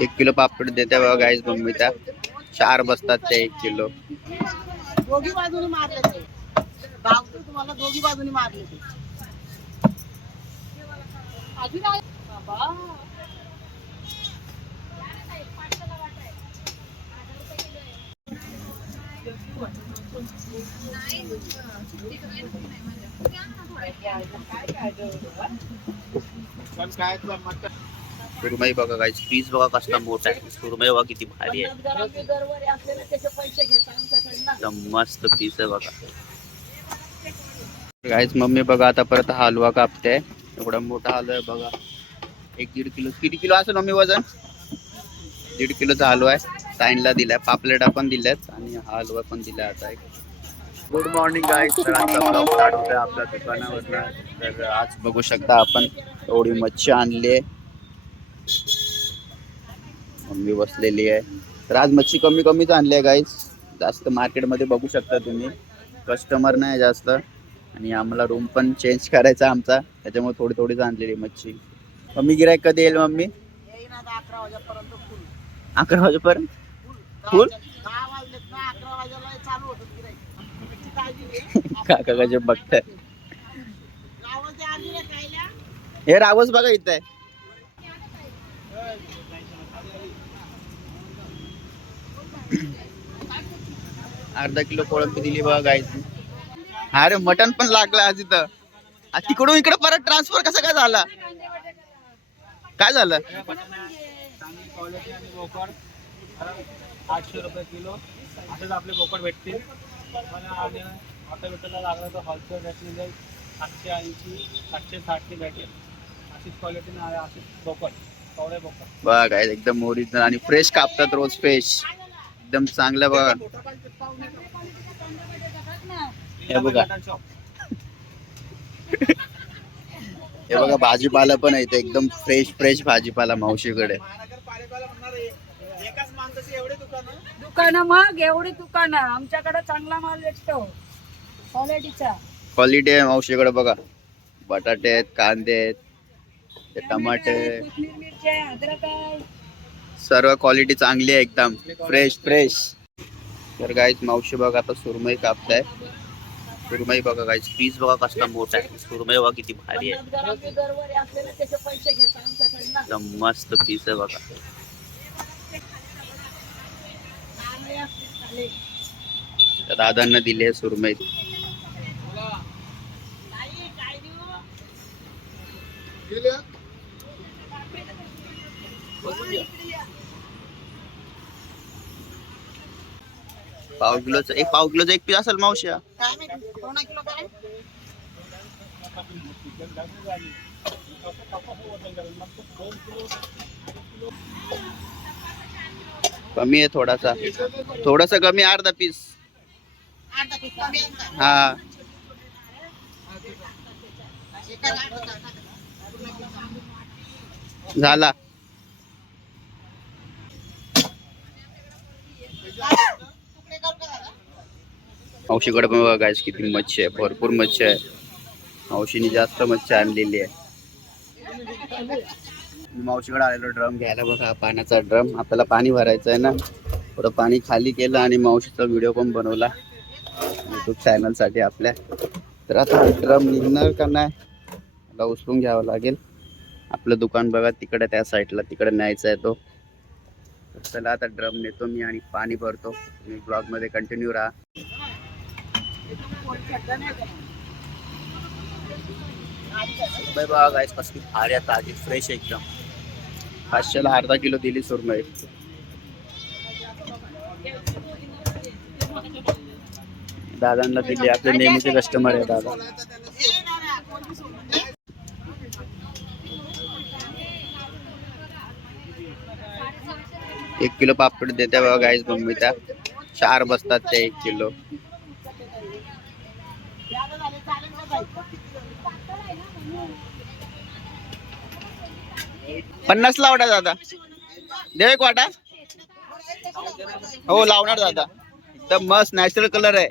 1 kilo पापड देते बघा guys mummy त्या 4 बसतात ते 1 किलो. दोघी बाजूने मारले ते गावतो तुम्हाला दोघी बाजूने मारले ते अजून आहे बाबा. सुरमई बघा गाईज पीस बघा कसला मोठा आहे. सुरमई बघा किती भारी आहे. एकदम मस्त पीस आहे बघा गाईज. मम्मी बघा आता परत हलवा कापते. एवढा मोठा हलवा आहे बघा. 1-1.5 किलो. किती किलो असेल मम्मी वजन? 1.5 किलोचा हलवा आहे. साईनला दिलाय. पापलेटा पण दिल्यात आणि हा हलवा पण दिलाय. आता एक गुड मॉर्निंग गाईज. तर आजचा ब्लॉग स्टार्ट होतोय आपल्या दुकानावरनं. तर आज बघू शकता आपण एवढी मच्छी आणली आहे. मम्मी बसलेली आहे. तर आज मच्छी कमी कमीच आणली आहे गाईज. जास्त मार्केटमध्ये बघू शकता तुम्ही कस्टमर नाही जास्त. आणि आम्हाला रूम पण चेंज करायचा आमचा, त्याच्यामुळे थोडी थोडीच आणलेली मच्छी. मम्मी गिरायक कधी येईल मम्मी? 11 वाजेपर्यंत फुल. 11 वाजेपर्यंत फुल? 10 वाजलेत ना, 11 वाजेला चालू होतं गिऱ्हाईक. काका कसे बघताय. हे रावस बघा इथं आहे. अर्धा किलो कोळंबी दिली बघा गाईज. अरे मटन पण लागलं आज इथं. तिकडून इकडे परत ट्रान्सफर कसं काय झाला? काय झालं? 800 रुपये किलो असेच आपले बोकड भेटतील. आता भेटायला लागला तर हॉलसेल भेटलेले 780-760 भेटेल. अशीच क्वालिटी आहे. अशीच बोकड कवळे बोकड बघा गाईज एकदम ओरिजिनल आणि फ्रेश कापतात रोज. फ्रेश एकदम चांगलं बघा. हे बघा हे बघा भाजीपाला पण आहे इथे. एकदम फ्रेश फ्रेश भाजीपाला मावशीकडे. दुकानं मग एवढी दुकानं आमच्याकडे चांगला माल भेटतो क्वालिटीचा. क्वालिटी आहे मावशीकडे बघा. बटाटे आहेत, कांदे आहेत, टमाटे, मिरची आहे, अद्रक आहे. सर्व क्वालिटी चांगली आहे एकदम फ्रेश फ्रेश. तर गाईज मावशी बघा आता सुरमई कापताय. सुरमई बघा गाईज पीस बघा कसला मोठा आहे. सुरमई बघा किती भारी आहे. एकदम मस्त पीस आहे बघा. दादांना दिले सुरमई. पाव किलोचा एक पीस असेल मावशी. कमी आहे थोडासा कमी. अर्धा पीस. हा झाला. मावशीकडे पण बघा गाईस किती मच्छी आहे. भरपूर मच्छी आहे. मावशीने जास्त मच्छी आणलेली आहे. मावशीकडे आलेलो ड्रम घ्यायला बघा. पाण्याचा ड्रम. आपल्याला पाणी भरायचं आहे ना. थोडं पाणी खाली केलं आणि मावशीचा व्हिडिओ पण बनवला युट्यूब चॅनल साठी आपल्या. तर आता ड्रम निघणार का नाही मला उचलून घ्यावं लागेल. आपलं दुकान बघा तिकडे त्या साईडला तिकडे न्यायचा आहे तो. चला आता ड्रम नेतो मी आणि पाणी भरतो. मी ब्लॉग मध्ये कंटिन्यू राहा. बघा गाईस कसली भारी आहे. ताजी फ्रेश एकदम. 500ला अर्धा किलो दिली सुरमई. दादांना दिली. आपले नेहमीचे कस्टमर आहे दादा. एक किलो पापड देते बघा गाईज मम्मी त्या 4 बसतात ते 1 किलो. पन्नास लावणार दादा. देव एक वाटा. हो लावणार दादा. तर मस्त नॅचरल कलर आहे.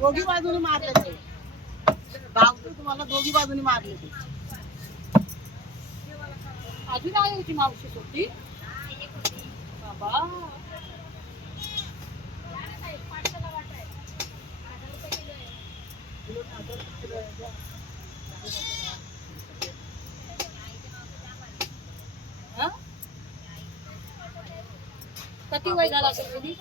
दोघी बाजूने मारले ते गावतो तुम्हाला दोघी बाजूने मारले ते अजून आहे होती मावशी सुट्टी बाबा. हा? किती वय झाला असेल तुम्ही?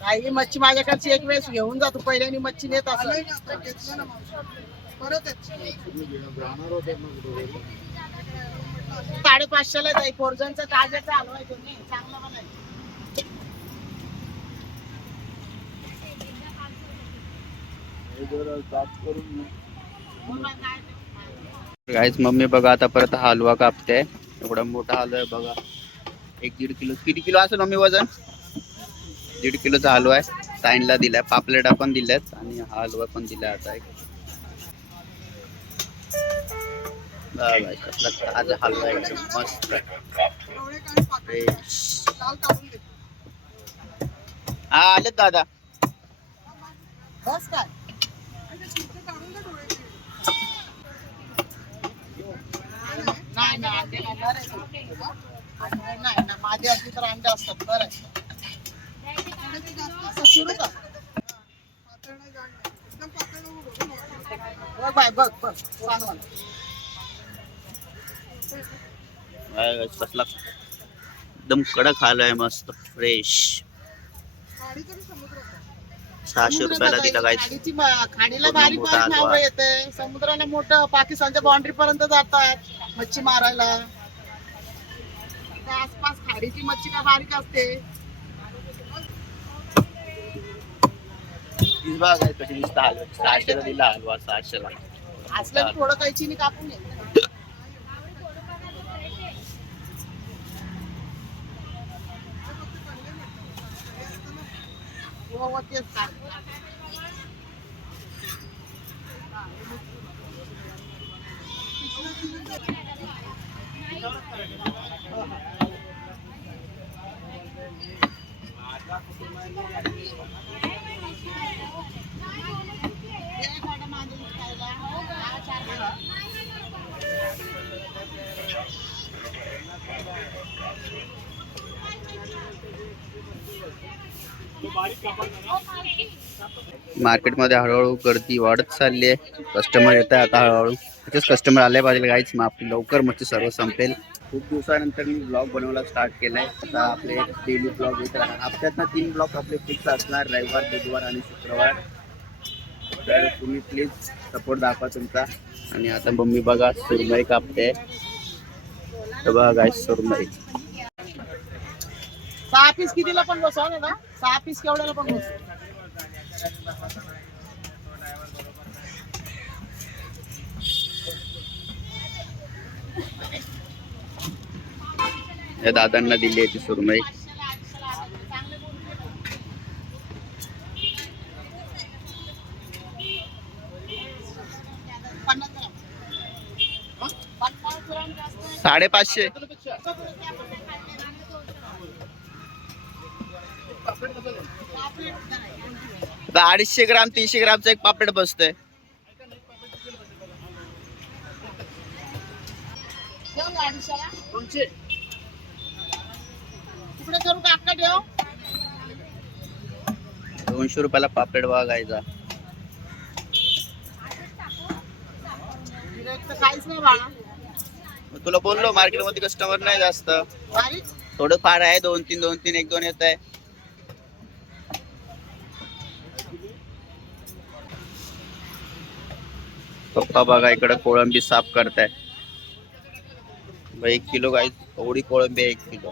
काही मच्छी माझ्याकडची एक वेळेस घेऊन जातो. पहिल्यानी मच्छी नेत असं. 550ला जाई. फोर्जनचा ताज्याचा हलवाय तुम्ही चांगला बनाय. गाईज मम्मी बघा आता परत हलवा कापते. एवढा मोठा हलवा आहे बघा. 1-1.5 किलो. किती किलो असेल मम्मी वजन? 1.5 किलोचा हलवा आहे. ताईंला दिलाय. पापलेटा पण दिल्यात आणि हा हलवा पण दिलाय आता एक. आज हलवा एकदम मस्त हा आलेत दादा. बस काय नाही ना अंडे नाही ना. माझी असली तर अंडे असतात. बरं सुरू का बघ बाय बघ बघ सांग मला. कसला एकदम कडक हलवा मस्त फ्रेश. 600 रुपयाला दिला गाईज. खाडीला बारीक बारीक नाव येते. समुद्राला मोठं पाकिस्तानच्या बाउंड्री पर्यंत जातात मच्छी मारायला. आसपास खाडीची मच्छी का बारीक असते. बघा कशी दिसता हलवा. 600ला दिला हलवा. 600ला असलं थोडं कैचीने कापून ये. हो तेच काय. मार्केटमध्ये हळूहळू गर्दी वाढत चालली आहे. कस्टमर येत आहे आता हळूहळू. त्याचेच कस्टमर आले पाहिजे गाईच. मग आपली लवकर मच्छी सर्व संपेल. खूप दिवसानंतर मी ब्लॉग बनवायला स्टार्ट केलाय. आता आपले डेली ब्लॉग येत राहणार. हप्त्यातनं 3 ब्लॉग आपले फिक्स असणार. रविवार, बुधवार आणि शुक्रवार. तर तुम्ही प्लीज सपोर्ट दाखवा तुमचा. आणि आता मम्मी बघा सुरमई कापते. तर बघा गाईस सुरमई 6 पीस कितीला पण बसव ना. 6 पीस केवढ्याला पण बसव. या दादांना दिली आहे ती सुरमई. $550. आता 250 ग्राम 300 ग्रामचं एक पापलेट बसतंय. तिकडे करू का अक्का ठेव. 200 रुपयाला पापलेट बघायचा. काहीच नाही बाळा. तुला बोललो मार्केटमध्ये कस्टमर नाही जास्त. बारीक थोडं फार आहे. 2-3 2-3 1-2 येत आहे. पप्पा बघा इकडे कोळंबी साफ करताय. 1 किलो गाई एवढी कोळंबी 1 किलो.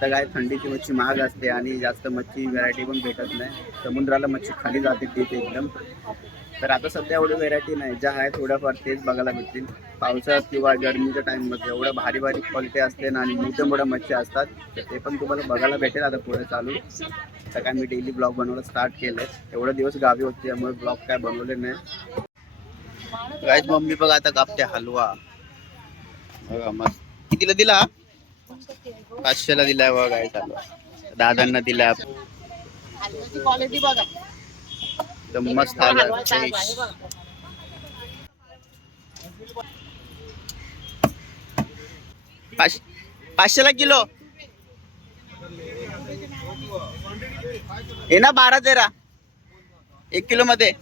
आता काय थंडीची मच्छी महाग असते आणि जास्त मच्छी व्हरायटी पण भेटत नाही. समुद्राला मच्छी खाली जाते तिथे एकदम. तर आता सध्या एवढी व्हेरायटी नाही, ज्या आहे थोड्याफार तेच बघायला भेटतील. पावसाळ्यात किंवा गरमीच्या टाइममध्ये एवढं भारी भारी क्वालिटी असते ना आणि मोठ्या मोठ्या मच्छी असतात, तर ते पण तुम्हाला बघायला भेटेल आता पुढे चालू. तर काय मी डेली ब्लॉग बनवायला स्टार्ट केलंय. एवढे दिवस गावी होते त्यामुळे ब्लॉग काय बनवले नाही. गाईज मम्मी बघा आता कापते हलवा. बघा मस्त. कितीला दिला? 500ला दिलाय बघा गाईज हलवा. दादांना दिलाय. हलव्याची क्वालिटी बघा. एकदम मस्त हलवा फ्रेश. 500ला किलो हे ना 12-13 1 किलो मध्ये.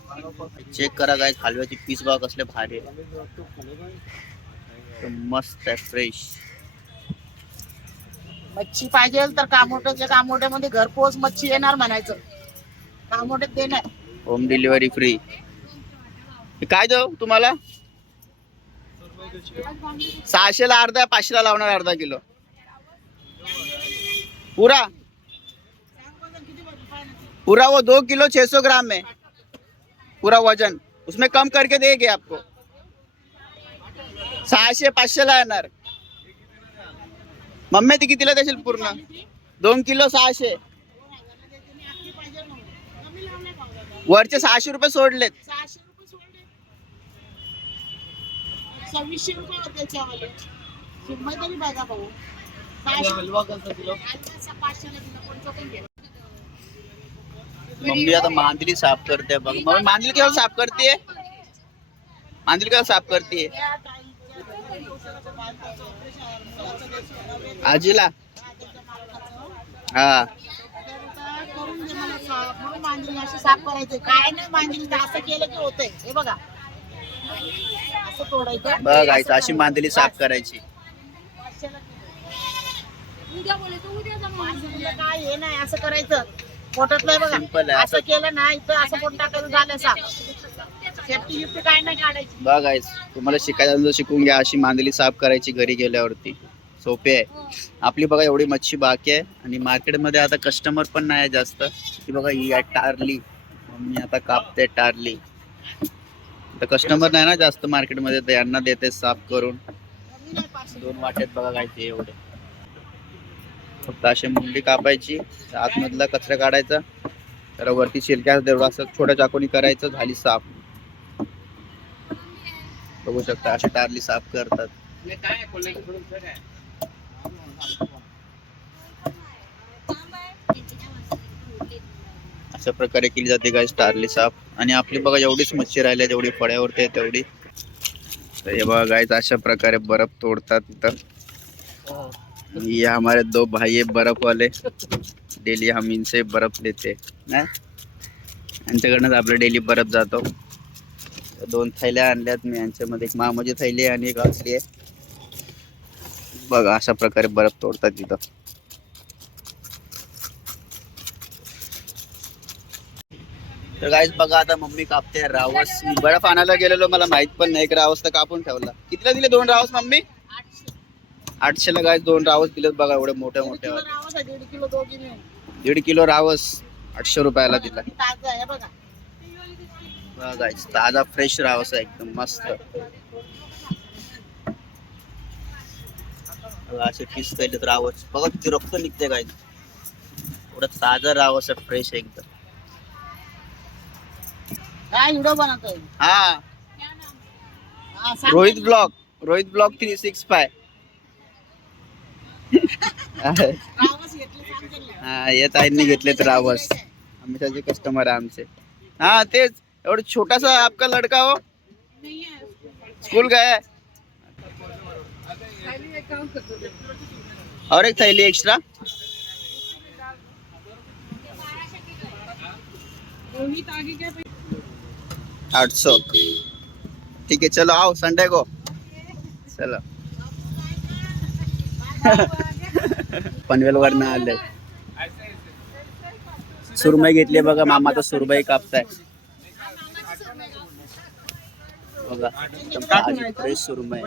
चेक करा गाईज हलव्याची पीस बघा कसले भारी आहे. मस्त आहे फ्रेश. मच्छी पाहिजे तर कामोट्यामध्ये घरपोच मच्छी येणार म्हणायचं. कामोट्यात देणार. Home delivery free. काय देऊ तुम्हाला? 600ला अर्धा, 500ला लावणार अर्धा किलो पूरा. पूरा वो 2 किलो 600 ग्राम में पूरा वजन, उसमें कम करके देंगे आपको. 600-500ला येणार. मम्मी ती कितीला देशील पूर्ण? 2 किलो 600. वरचे 600 रुपये सोडलेत. 600 रुपये सोडले. 2600 रुपये होते त्याच्यावाले. किंमत तरी बघा भाऊ. हलवा कसा किलो? 500ला दिला कोणतं पण घे. मम्मी आता मांदली साफ करते बघ. मम्मी मांदली केव्हा साफ करते? मांदली केव्हा साफ करते? आजीला. हा करून दे मला साफ. म्हणून मांजरी अशी साफ करायचं. काय नाही मांजरी असं केलं की होतंय. हे बघा असं तोडायचं. बघ गाईस अशी मांदली साफ करायची. मांजरीला काय हे नाही असं करायचं. पोटातलं आहे Simple बघा. आहे. असं केलं ना इथं असं पोट टाकायचं झालं साफ. सेफ्टी गिफ्टी काय नाही काढायची. बघ गाईस तुम्हाला शिकायचं असेल तर शिकून घ्या. अशी मांदली साफ करायची घरी गेल्यावरती. सोपे आहे. आपली बघा एवढी मच्छी बाकी आहे आणि मार्केटमध्ये आता कस्टमर पण नाही जास्त. की बघा ही आहे टारली. मम्मी आता कापते टारली. तर कस्टमर नाही ना जास्त मार्केटमध्ये, तर यांना देते साफ करून. 2 वाट्यात बघा काय ते एवढे. फक्त अशी मुंडी कापायची, आतमधला कचरा काढायचा, तर वरती शिरक्या तेवढा असं छोट्या चाकूनी करायचं, झाली साफ. बघू शकता अशी टारली साफ करतात. अशा प्रकारे केली जाते गाईस टारली साफ. आणि आपली बघा एवढीच मच्छी राहिली आहे, जेवढी फळ्यावरती आहे तेवढी. तर हे बघा गाईस अशा प्रकारे बर्फ तोडतात इथं. ये हमारे 2 भाई है बर्फ वाले. डेली हम इनसे बर्फ लेते ना. यांच्याकडनं आपलं डेली बर्फ जातो. 2 थैल्या आणल्यात मी. यांच्यामध्ये एक मामाची थैली आहे आणि एक असली आहे. बघा अशा प्रकारे बर्फ तोडतात तिथं. तर गाईस बघा आता मम्मी कापते रावस. मी बर्फ आणायला गेलेलो, मला माहित पण नाही. एक रावस तर कापून ठेवला. कितीला दिले 2 रावस मम्मी? 800ला गाईस 2 रावस दिलेत बघा. एवढे मोठे मोठे 1.5 किलो दोघी मिळून. 1.5 किलो रावस 800 रुपयाला दिला. ताजा आहे बघा. बघा गाईस ताजा फ्रेश रावस आहे एकदम मस्त. असे पीस केलेत रावस. बघा किती रक्त निघते गाईस. एवढा ताजा रावस आहे, फ्रेश एकदम. काय व्हिडिओ बनवतोय? हा हा, सांग. रोहित ब्लॉग 365. रावस घेतलं सांग त्यांना. हा येत आईंनी घेतलेत रावस. हमेशाचे कस्टमर आहे आमचे. हा तेच एवढा छोटासा आपका लड़का हो स्कूल गया है. और एक थैली एक्स्ट्रा. रोहित आगे क्या 800. ठीक है चलो आओ संडे को. चलो पनवेल वरनं आले. सुरमई घेतली बघा. मामा तर सुरमई कापताय बघा. एकदम ताजी फ्रेश सुरमई.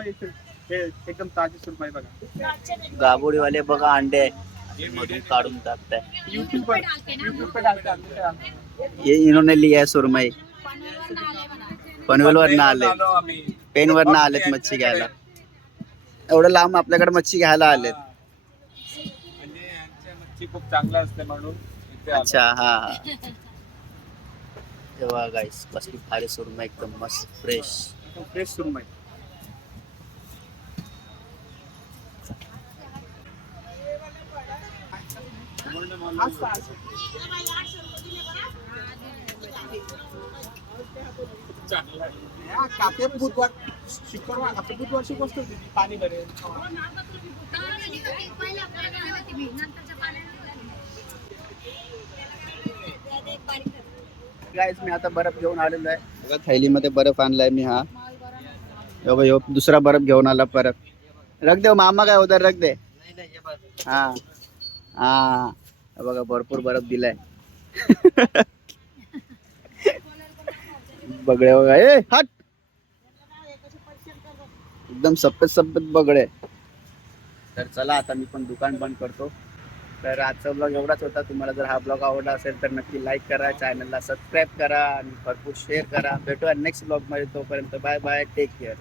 एकदम ताजी सुरमई बघा. गाबोळीवाले बघा अंडे मधून काढून टाकताय. यूट्यूब पे डालते हैं. ये इन्होंने लिया है सुरमई. पनवेल वरनं आले, पेन वरनं आलेत मच्छी घ्यायला. एवढं लांब आपल्याकडे मच्छी घ्यायला आलेत. म्हणजे यांच्या मच्छी खूप चांगला असते म्हणून इथे आलो. अच्छा हा हा. तेव्हा गाईस कसली भारी सुरमई एकदम मस्त फ्रेश. फ्रेश सुरमई. चांगला आहे. काते बुधवार शुक्रवार आपल्या बुधवारची गोष्ट होती ती, पाणी भरेल. गाईस मी आता बर्फ घेऊन आलेलो आहे. बघा थैलीमध्ये बर्फ आणलाय मी. हा ह्यो दुसरा बर्फ घेऊन आला परत. रख दे मामा काय उधर रख दे. हा हा बघा भरपूर बर्फ दिलाय. बगळे बघा ए हट. एकदम सफेद सफेद बगळे. तर चला आता मी पण दुकान बंद करतो. तर आजचा ब्लॉग एवढाच होता. तुम्हाला जर हा ब्लॉग आवडला असेल तर नक्की लाईक करा, चॅनलला सबस्क्राईब करा आणि भरपूर शेअर करा. भेटूया नेक्स्ट ब्लॉग मध्ये. तोपर्यंत बाय बाय, टेक केअर.